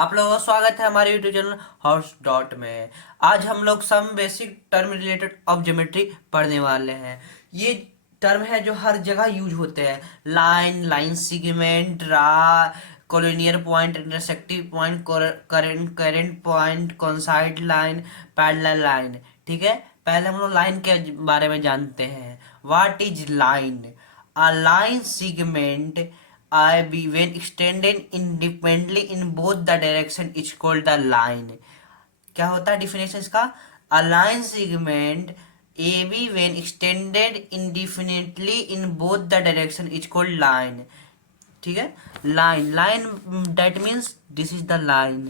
आप लोगों का स्वागत है हमारे यूट्यूब चैनल हाउस डॉट में। आज हम लोग some basic term related of geometry पढ़ने वाले हैं। ये टर्म है जो हर जगह यूज होते हैं। Line, line segment, ray, collinear point, intersecting point, current current point, coincide line, parallel line. ठीक है, पहले हम लोग लाइन के बारे में जानते हैं। What is line? A line segment AB when extended independently in both the direction is called the line। क्या होता है डिफिनेशन इसका? A line segment AB when extended indefinitely in both the direction is called line। ठीक है, line line that means this is the line,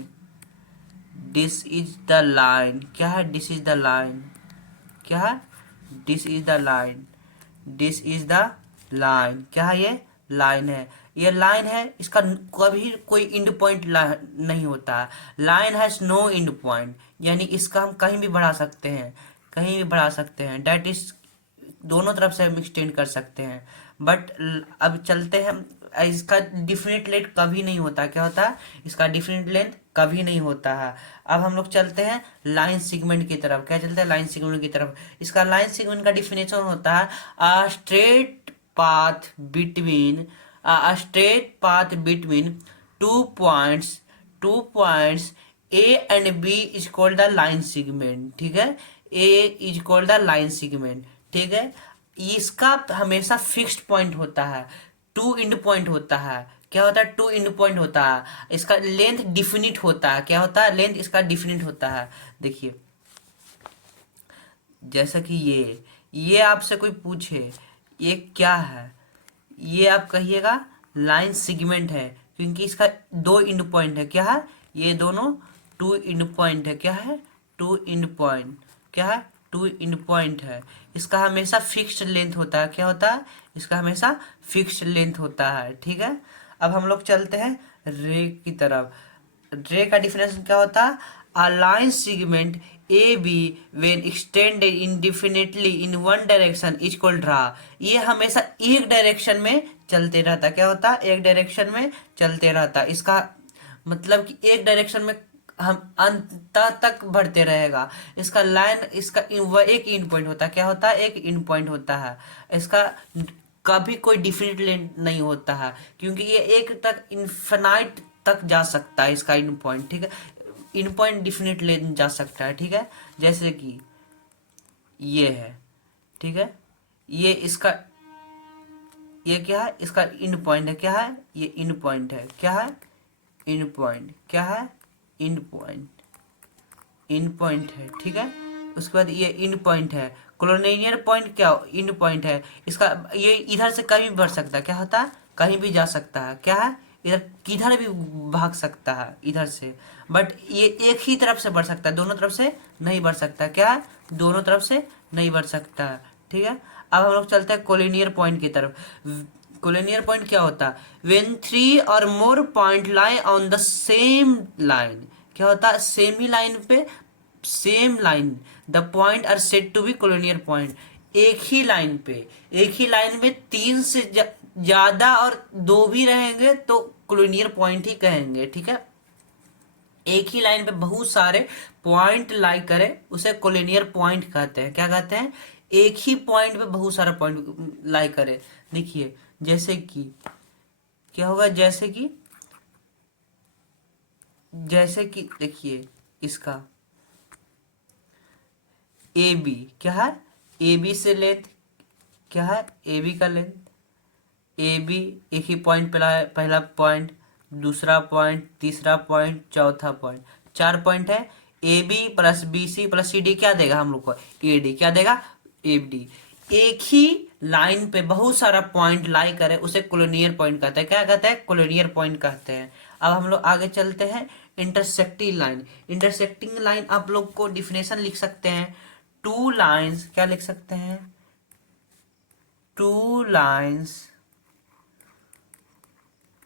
this is the line। क्या है? this is the line। क्या है? this is the line, this is the line. क्या है? ये line है। ये लाइन है, इसका कभी कोई इंड पॉइंट नहीं होता है। Line has no end point, यानी इसका हम कहीं भी बढ़ा सकते हैं, कहीं भी बढ़ा सकते हैं। डेट इज दोनों तरफ से हम एक्सटेंड कर सकते हैं। बट अब चलते हैं, इसका डिफिनिट लेंथ कभी नहीं होता। क्या होता है? इसका डिफिनिट लेंथ कभी नहीं होता है। अब हम लोग चलते हैं लाइन सेगमेंट की तरफ। क्या चलते हैं? लाइन सेगमेंट की तरफ। इसका लाइन सेगमेंट का डिफिनेशन होता है a straight path between straight path between two points two points A and B is called the line segment. ठीक है, A is called the line segment. ठीक है, इसका हमेशा फिक्स्ड पॉइंट होता है, टू इंड पॉइंट होता है। क्या होता है? टू इंड पॉइंट होता है। इसका लेंथ डिफिनिट होता है। क्या होता है? लेंथ इसका डिफिनिट होता है। देखिए, जैसा कि ये आपसे कोई पूछे ये क्या है, ये आप कहिएगा लाइन सेगमेंट है, क्योंकि इसका दो इंड पॉइंट है। क्या है? ये दोनों टू इंड पॉइंट है। क्या है? Two end point. क्या है? टू इंड पॉइंट है। इसका हमेशा फिक्स्ड लेंथ होता है। क्या होता है? इसका हमेशा फिक्स्ड लेंथ होता है। ठीक है, अब हम लोग चलते हैं रे की तरफ। रे का डिफिनेशन क्या होता है? A line segment A B when extended indefinitely in one direction is called ray. ये हमेशा एक डायरेक्शन में चलते रहता। क्या होता है? एक डायरेक्शन में चलते रहता। इसका मतलब कि एक डायरेक्शन में हम अंत तक बढ़ते रहेगा। इसका लाइन, इसका वह एक इन पॉइंट होता है। क्या होता है? एक इन पॉइंट होता है। इसका कभी कोई डिफिनिट लेंथ नहीं होता है, क्योंकि ये एक तक इन्फिनाइट तक जा सकता है। इसका इन पॉइंट, ठीक है, इन पॉइंट डिफिनिट लेंथ जा सकता है। ठीक है, जैसे कि ये है। ठीक है, ये इसका, ये क्या है? इसका इन पॉइंट है। क्या है? ये इन पॉइंट है। क्या है? इन पॉइंट। क्या है? इन पॉइंट, इन पॉइंट है। ठीक है, उसके बाद ये इन पॉइंट है। कोलोनियर पॉइंट क्या इन पॉइंट है? इसका ये इधर से कहीं भी बढ़ सकता है। क्या होता है? कहीं भी जा सकता है। क्या है? इधर किधर भी भाग सकता है इधर से। बट ये एक ही तरफ से बढ़ सकता है, दोनों तरफ से नहीं बढ़ सकता। क्या है? दोनों तरफ से नहीं बढ़ सकता है। ठीक है, अब हम लोग चलते हैं कोलिनियर पॉइंट की तरफ। कोलिनियर पॉइंट क्या होता है? When three or more point lie on the same line. क्या होता है? सेम ही लाइन पे, same line, the point are said to be collinear point. एक ही लाइन पे, एक ही लाइन में तीन से ज्यादा और दो भी रहेंगे तो कोलिनियर पॉइंट ही कहेंगे। ठीक है, एक ही लाइन पे बहुत सारे पॉइंट लाई करे उसे कोलिनियर पॉइंट कहते हैं। क्या कहते हैं? एक ही पॉइंट पे बहुत सारा पॉइंट लाई करे। देखिए, जैसे कि क्या होगा? जैसे कि देखिए, इसका ए बी। क्या है? ए बी से लेंथ। क्या है? ए बी का लेंथ। ए बी एक ही पॉइंट, पहला पहला पॉइंट, दूसरा पॉइंट, तीसरा पॉइंट, चौथा पॉइंट, चार पॉइंट है। A B plus B C plus C D क्या देगा हम लोग को? A D. क्या देगा? A D. एक ही लाइन पे बहुत सारा पॉइंट लाई करे उसे कोलिनियर पॉइंट कहते हैं। क्या कहते हैं? कोलिनियर पॉइंट कहते हैं। अब हम लोग आगे चलते हैं इंटरसेक्टिंग लाइन। इंटरसेक्टिंग लाइन आप लोग को डिफिनेशन लिख सकते हैं। टू लाइंस, क्या लिख सकते हैं? Two lines,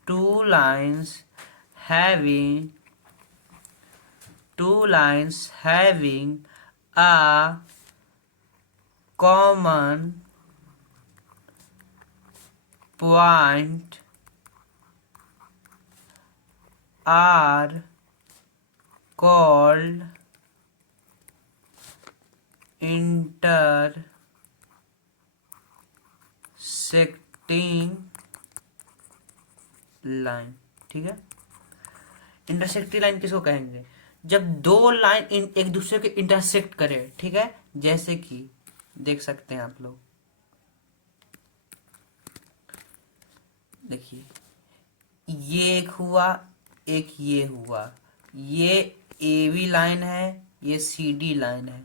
two lines having two lines having a common point are called intersecting line. ठीक है, इंटरसेक्टिंग लाइन किसको कहेंगे? जब दो लाइन एक दूसरे के इंटरसेक्ट करे। ठीक है, जैसे कि देख सकते हैं आप लोग, देखिए ये एक हुआ, एक ये हुआ, ये ए बी लाइन है, ये सी डी लाइन है।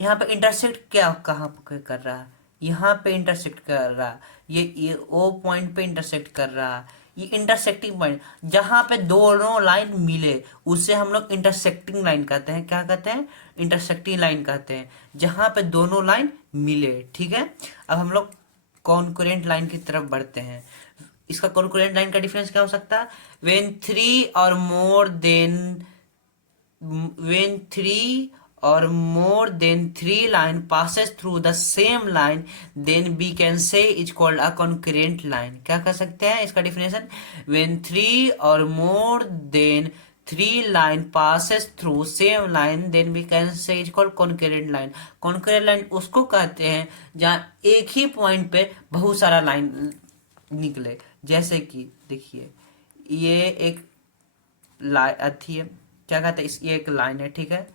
यहाँ पे इंटरसेक्ट क्या कहाँ पे कर रहा है? यहाँ पे इंटरसेक्ट कर रहा है, ये ओ पॉइंट पे इंटरसेक्ट कर रहा है। ये इंटरसेक्टिंग पॉइंट जहाँ पे दोनों लाइन मिले उसे हम लोग इंटरसेक्टिंग लाइन कहते हैं। क्या कहते हैं? इंटरसेक्टिंग लाइन कहते हैं, जहाँ पे दोनों लाइन मिले। ठीक है, अब हम लोग कॉन्करेंट लाइन की तरफ बढ़ते हैं। इसका कॉन्करेंट लाइन का डिफरेंस क्या हो सकता है? When three or more then when three or more than three line passes through the same line, then we can say it's called a concurrent line। क्या कह सकते हैं इसका definition? when three or more than three line passes through same line, then we can say it's called concurrent line। concurrent line उसको कहते हैं जहाँ एक ही पॉइंट पे बहुत सारा लाइन निकले। जैसे कि देखिए, ये एक लाइन अथी है, क्या कहते हैं, इस ये एक लाइन है। ठीक है,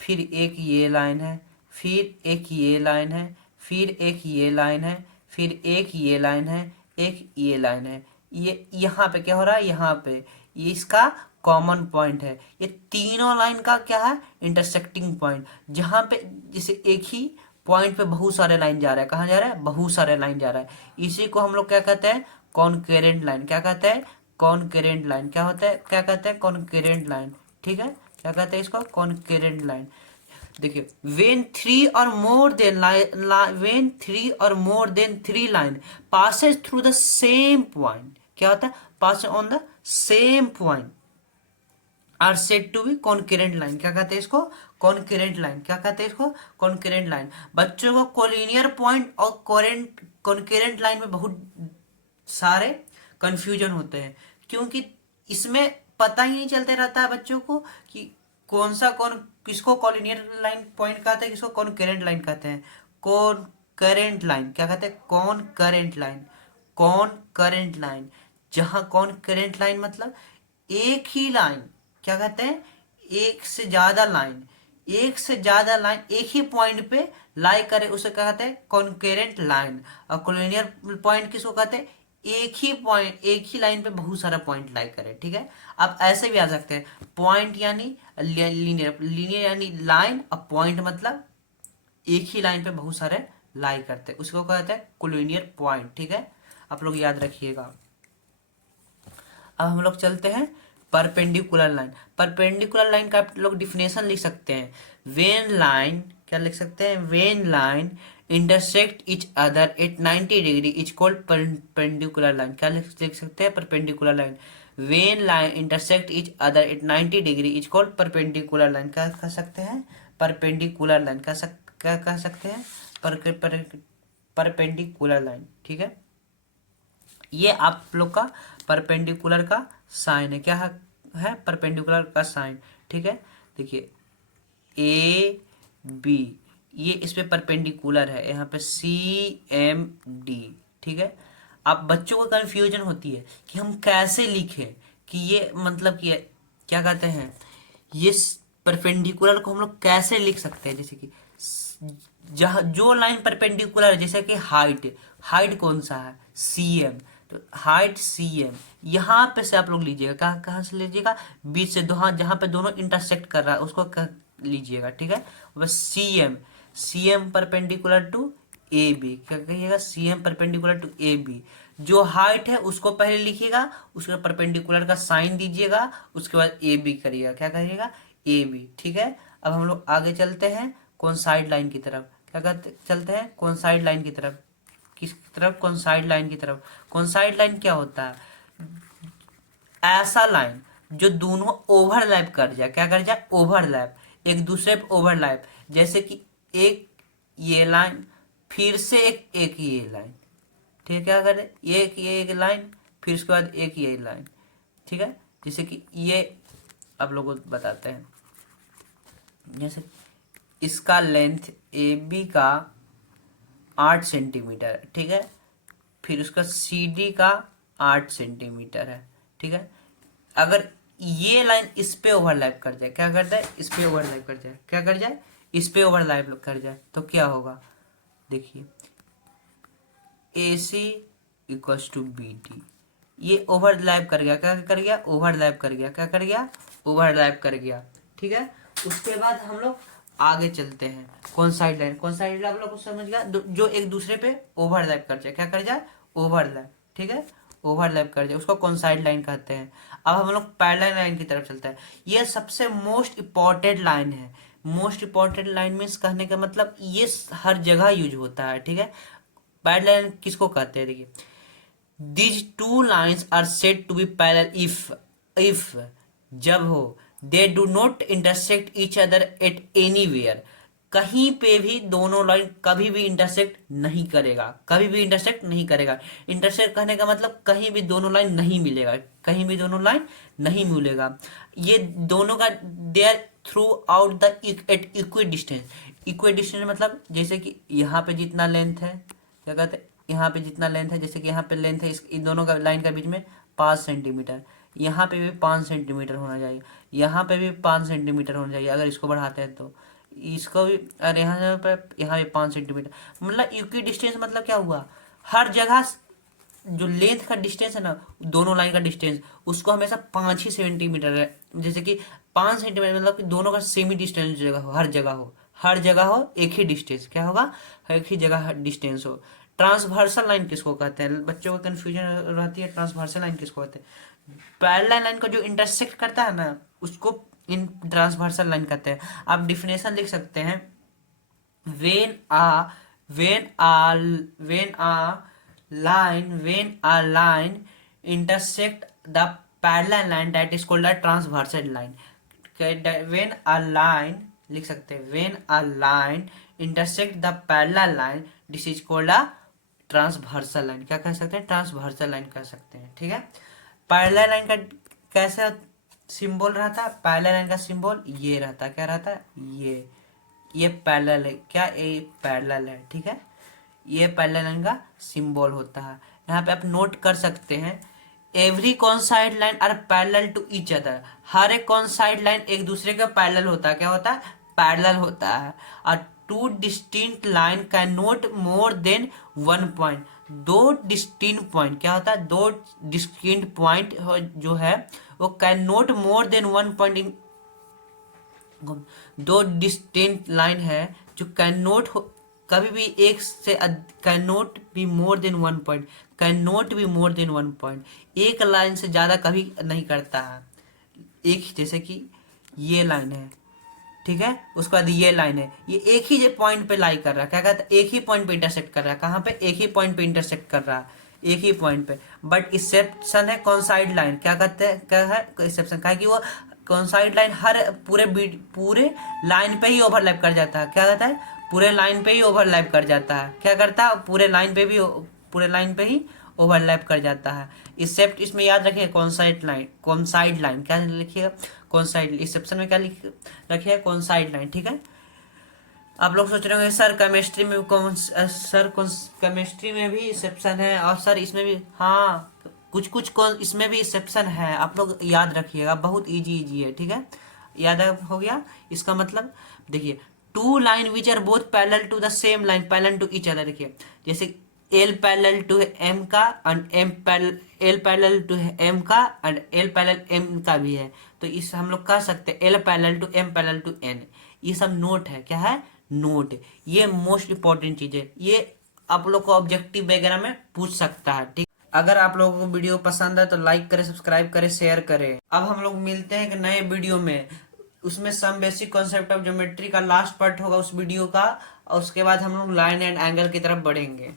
फिर एक ये लाइन है, फिर एक ये लाइन है, फिर एक ये लाइन है, फिर एक ये लाइन है, एक ये लाइन है। ये यहाँ पे क्या हो रहा है? यहाँ पे ये इसका कॉमन पॉइंट है। ये तीनों लाइन का क्या है? इंटरसेक्टिंग पॉइंट, जहाँ पे जैसे एक ही पॉइंट पे बहुत सारे लाइन जा रहा है। कहाँ जा रहा है? बहुत सारे लाइन जा रहा है। इसी को हम लोग क्या कहते हैं? Concurrent line. क्या कहते हैं? Concurrent line. क्या होता है? क्या कहते हैं? Concurrent line. ठीक है, क्या कहते हैं इसको? Concurrent line. देखिए, when three or more then when three or more than three line passes through the same point. क्या होता है? Pass on the same point are said to be concurrent line. क्या कहते हैं इसको? Concurrent line. क्या कहते हैं इसको? Concurrent line. बच्चों को कोलिनियर पॉइंट और कॉन्करेंट लाइन में बहुत सारे कंफ्यूजन होते हैं, क्योंकि इसमें पता ही नहीं चलते रहता है बच्चों को कि कौन सा किसको कॉलिनियर लाइन पॉइंट कहते हैं, किसको कॉन्करेंट लाइन कहते हैं। कॉन्करेंट लाइन क्या कहते हैं? Concurrent line. कॉन्करेंट लाइन, जहां कॉन्करेंट लाइन मतलब एक ही लाइन, क्या कहते हैं? एक से ज्यादा लाइन, एक से ज्यादा लाइन एक ही पॉइंट पे लाई करे उसे क्या कहते हैं? Concurrent line. और कॉलिनियर पॉइंट किसको कहते हैं? एक ही पॉइंट, एक ही लाइन पे बहुत सारा पॉइंट लाई करे। ठीक है, आप ऐसे भी आ सकते हैं, पॉइंट यानी लीनियर, लीनियर यानी लाइन, और पॉइंट मतलब एक ही लाइन पे बहुत सारे लाई करते हैं, उसको कहते हैं कोलिनियर पॉइंट। ठीक है, आप लोग याद रखिएगा। अब हम लोग चलते हैं परपेंडिकुलर लाइन। परपेंडिकुलर लाइन का आप लोग डिफिनेशन लिख सकते हैं। वेन लाइन, क्या लिख सकते हैं? When line intersect each other at 90 degree is called perpendicular line. क्या लिख सकते हैं? Perpendicular line. When line intersect each other at 90 degree is called perpendicular line. क्या कह सकते हैं? Perpendicular line. क्या कह सकते हैं? Perpendicular line. ठीक है, ये आप लोग का परपेंडिकुलर का साइन है। क्या है? परपेंडिकुलर का साइन। ठीक है, देखिए ए बी, ये इस पे परपेंडिकुलर है, यहाँ पे सी एम डी। ठीक है, अब बच्चों को कंफ्यूजन होती है कि हम कैसे लिखें, कि ये मतलब कि क्या कहते हैं, ये परपेंडिकुलर को हम लोग कैसे लिख सकते हैं। जैसे कि जहाँ जो लाइन परपेंडिकुलर है, जैसे कि हाइट, हाइट कौन सा है? सी एम, तो हाइट सी एम, यहाँ पे से आप लोग लीजिएगा। कहाँ कहाँ से लीजिएगा? बीच से, दो, हाँ, जहाँ पे दोनों इंटरसेक्ट कर रहा है उसको लीजिएगा। ठीक है, बस C M, C M perpendicular to A B. क्या कहिएगा? C M perpendicular to A B. जो हाइट है उसको पहले लिखिएगा, उसके परपेंडिकुलर का साइन दीजिएगा, उसके बाद ए बी करिएगा। क्या करिएगा? A B. ठीक है, अब हम लोग आगे चलते हैं कौन साइड लाइन की तरफ। क्या कहते? चलते हैं कौन साइड लाइन की तरफ। किस तरफ? कौन साइड लाइन की तरफ। कौन साइड लाइन क्या होता है? ऐसा लाइन जो दोनों ओवरलैप कर जाए। क्या कर जाए? ओवरलैप, एक दूसरे पे ओवरलैप। जैसे कि एक ये लाइन, फिर से एक ये लाइन। ठीक है, क्या करे? एक लाइन, फिर उसके बाद एक ये लाइन। ठीक है, जैसे कि ये आप लोगों को बताते हैं। जैसे इसका लेंथ ए बी का 8 सेंटीमीटर, ठीक है, फिर उसका सी डी का 8 सेंटीमीटर है, ठीक है। अगर ये लाइन इस पे ओवरलैप कर जाए, क्या कर जाए, इस पे ओवरलैप कर जाए, क्या कर जाए, इस पे ओवरलैप कर जाए, तो क्या होगा, देखिए ए सी इक्वल्स टू बी डी, ये ओवरलैप कर गया, क्या कर गया, ओवरलैप कर गया, क्या कर गया, ओवरलैप कर गया, ठीक है। उसके बाद हम लोग आगे चलते हैं, कौन साइड लाइन, कौन साइड लाइन आप लोग को समझ गया, जो एक दूसरे पे ओवरलैप कर जाए, क्या कर जाए, ओवरलैप, ठीक है, ओवरलैप कर जाए, उसको कौन साइड लाइन कहते हैं। अब हम लोग पैरेलल लाइन की तरफ चलते हैं, ये सबसे मोस्ट इम्पॉर्टेंट लाइन है। मोस्ट इम्पॉर्टेंट लाइन मीन्स कहने का मतलब ये हर जगह यूज होता है, ठीक है। पैरेलल लाइन किसको कहते हैं, देखिए these two lines are said to be parallel if जब हो they do not intersect each other at anywhere, कहीं पे भी दोनों लाइन कभी भी इंटरसेक्ट नहीं करेगा, कभी भी इंटरसेक्ट नहीं करेगा। इंटरसेक्ट कहने का मतलब कहीं भी दोनों लाइन नहीं मिलेगा, कहीं भी दोनों लाइन नहीं मिलेगा। ये दोनों का they are throughout the at equidistance, equidistance मतलब जैसे कि यहाँ पे जितना लेंथ है, क्या कहते हैं, यहाँ पे जितना लेंथ है, जैसे कि यहाँ पे लेंथ है इस इन दोनों का लाइन का बीच में 5 सेंटीमीटर, यहाँ पे भी 5 सेंटीमीटर होना चाहिए, यहाँ पे भी 5 सेंटीमीटर होना चाहिए, अगर इसको बढ़ाते हैं तो इसको भी, और यहाँ पर यहाँ भी 5 सेंटीमीटर, मतलब इक्वी डिस्टेंस मतलब क्या हुआ, हर जगह जो लेंथ का डिस्टेंस है ना, दोनों लाइन का डिस्टेंस, उसको हमेशा 5 ही सेंटीमीटर है, जैसे कि 5 सेंटीमीटर मतलब कि दोनों का सेमी डिस्टेंस जगह हो, हर जगह हो, हर जगह हो एक ही डिस्टेंस, क्या होगा, एक ही जगह डिस्टेंस हो। ट्रांसवर्सल लाइन किसको कहते हैं, बच्चों को कंफ्यूजन रहती है, ट्रांसवर्सल लाइन किसको कहते हैं, पैरेलल लाइन को जो इंटरसेक्ट करता है ना, उसको इन ट्रांसवर्सल लाइन कहते हैं। आप डिफिनेशन लिख सकते हैं, when a when a when a line intersect the parallel line, that is called a transversal line। when a line लिख सकते हैं, when a line intersect the parallel line, this is called a transversal line, क्या कह सकते हैं, transversal line कह सकते हैं, ठीक है। पैरेलल लाइन का कैसा सिंबल रहता है, पैरेलल लाइन का सिंबल ये रहता है, क्या रहता है, ये पैरेलल है, क्या ये पैरेलल है, ठीक है, ये पैरेलल लाइन का सिंबल होता है। यहाँ पे आप नोट कर सकते हैं, every coincide line are parallel to each other, हर एक कॉन्साइड लाइन एक दूसरे का पैरेलल होता है, क्या होता है, पैरेलल होता है। और two distinct line can note more than one point, दो डिस्टिंक्ट पॉइंट, क्या होता है, दो डिस्टिंक्ट पॉइंट जो है वो can note more than one point in, दो डिस्टिंक्ट लाइन है जो कैन नोट कभी भी एक से can note be more than one point, can note be more than one point, एक लाइन से ज़्यादा कभी नहीं करता है, एक जैसे कि ये लाइन है, ठीक है, उसके बाद ये लाइन है, ये एक ही पॉइंट पे लाई कर रहा है, क्या कहता है, एक ही पॉइंट पे इंटरसेक्ट कर रहा है, कहाँ पे, एक ही पॉइंट पे इंटरसेक्ट कर रहा है, एक ही पॉइंट पे। बट एक्सेप्शन है कॉन्साइड लाइन, क्या कहते हैं, क्या है एक्सेप्शन, क्या है कि वो कॉन्साइड लाइन हर पूरे लाइन पे ही ओवरलैप कर जाता है, क्या कहता है, पूरे लाइन पे ही ओवरलैप कर जाता है, क्या करता है, पूरे लाइन पे ही ओवरलैप कर जाता है। एक्सेप्ट इसमें याद रखिए कॉन्साइड लाइन क्या लिखिएगा, कॉन्साइड, एक्सेप्शन में क्या लिख रखिए, कॉन्साइड लाइन, ठीक है। आप लोग सोच रहे होंगे सर केमिस्ट्री में केमिस्ट्री में भी एक्सेप्शन है, और सर इसमें भी, हाँ कुछ इसमें भी एक्सेप्शन है, आप लोग याद रखिएगा, बहुत इजी है, ठीक है, याद हो गया। इसका मतलब देखिए, two line which are both parallel to the same line parallel to each other, देखिए जैसे एल पैरेलल टू एम का and L parallel to M का एंड एल पैरेलल एम का भी है, तो इस हम लोग कह सकते हैं L parallel to M parallel to N, ये सब नोट है, क्या है, नोट, ये मोस्ट इंपॉर्टेंट चीज है, ये आप लोग को ऑब्जेक्टिव वगैरह में पूछ सकता है, ठीक। अगर आप लोगों को वीडियो पसंद है तो लाइक करें, सब्सक्राइब करें, शेयर करें। अब हम लोग मिलते हैं एक नए वीडियो में, उसमें some basic concept of geometry का लास्ट पार्ट होगा उस वीडियो का, और उसके बाद हम लोग लाइन एंड एंगल की तरफ बढ़ेंगे।